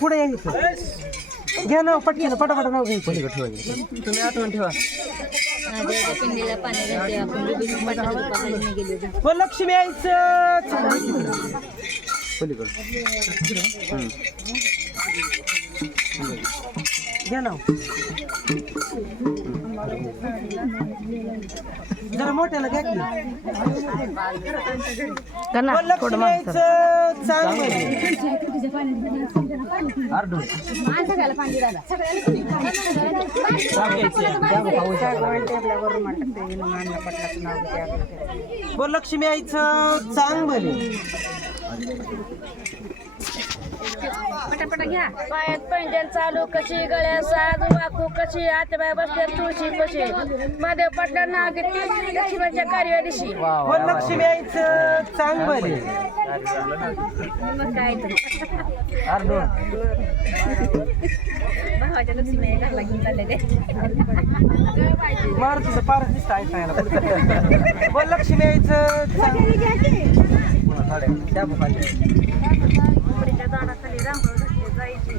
पुढे यायचं घ्या नाव पटकन पटापट नाव तुम्ही आठवण ठेवा माझ्या पिंडीला पाणी घालते आपण दोघींनी मटण पकडून गेले होते. व लक्ष्मी यायचं घ्या नाव. जरा मोठ्याला घ्या की. व लक्ष्मी यायचं चांगलं व यायचं चांगलं पायात पैंजण चालू कशी गळ्या साधू वाकू कशी आतेबाई बसते तुळशी कशी महादेव पाटला नाव घेतली लक्ष्मीच्या कार्यदिशी. व लक्ष्मी यायचं चांगलं मग काय भावाच्या लक्ष्मी घरला घेऊन पारच दिसतं ऐकायला व लक्ष्मी यायचं पुढच्या झाडाखाली रांगोळ घातली जायची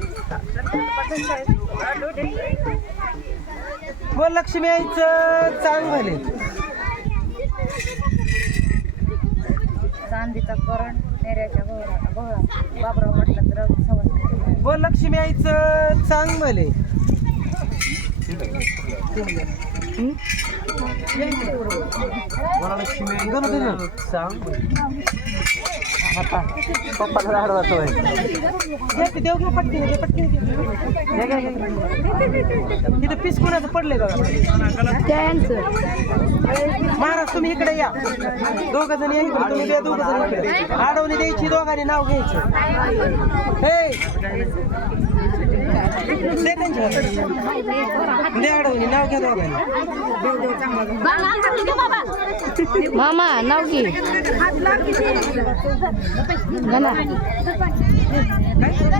व लक्ष्मी यायचं चांगलं चांदीचा करण नेऱ्याच्या गोहरा गोहरा बाबराव म्हटलं तर सवय व लक्ष्मी चांगलं पप्पाला आडवाचोय घ्या की देव घ्या पटकी घ्या पटकी घ्या घ्या घ्या तिथं पीस कोणाचं पडले का महाराज तुम्ही इकडे या दोघ जण या इकडे तुम्ही दोघ जण इकडे अडवणी द्यायची दोघांनी नाव घ्यायचं हे दे त्यांच्यावर. दे आडवणी नाव घ्या दोघांनी मामा नाव घे. गणा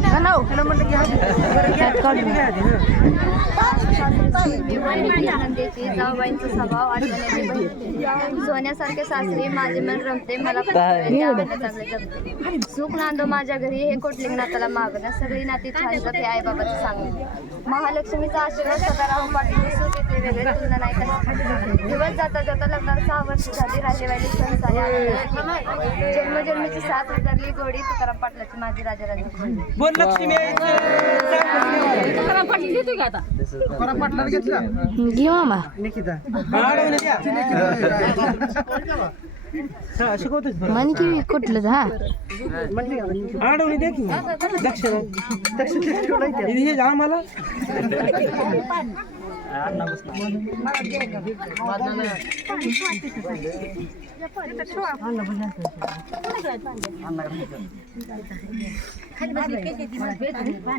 गणाव जाऊबाईंचा स्वभाव. सोन्यासारखे सासरी माझे मन रमते मला चांगले जमते सुख नांदो माझ्या घरी हे कोटलिंग नाताला मागणं. सगळी नाती छान जपे आई बाबाचं सांगणं. महालक्ष्मीचा आशीर्वाद सदा राहून पाठवली सुख येते वेगळे तुलना नाही करत दिवस जाता जाता लग्नाला सहा वर्ष झाली राजेवाडी सण आनंद. जन्मजन्मीची साथ उतरली गोडी तुकाराम पाटलाची माझी राजाराजी खोडी बोल लक्ष्मी. यायचं चांगलं. घे मामा आडवणी द्या की कुठलं हा आडवणी द्या की दक्षिणा दक्षिण हे आम्हाला